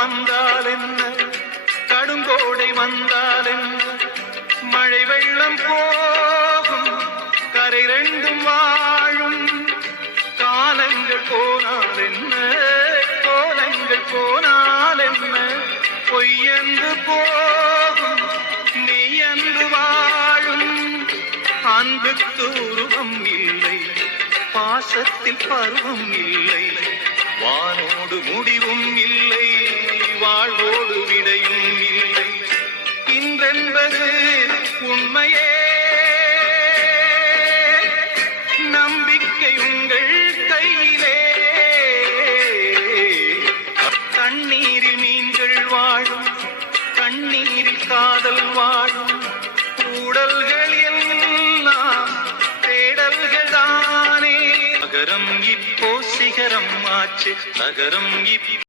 வந்தால் என்ன, கடுங்கோடை வந்தால் என்ன, மழை வெள்ளம் போகும் கரை ரெண்டும் வாழும். காலங்கள் போனால் என்ன, கோலங்கள் போனால் என்ன, பொய்யென்று போகும் மெய்யென்று வாழும். அன்புக்கு உருவம் இல்லை, பாசத்தில் பருவம் இல்லை, வானோடு முடிவும் இல்லை, வாழ்வோடு விடையும் இல்லை. இன்றென்பது உண்மையே, நம்பிக்கை உங்கள் கையிலே. கண்ணீரில் மீன்கள் வாழும், கண்ணீரில் காதல் வாழும். கூடல்கள் எல்லாம் தேடல்கள் தானே. நகரம் இப்போ சிகரம் ஆச்சு, நகரம் இப்போ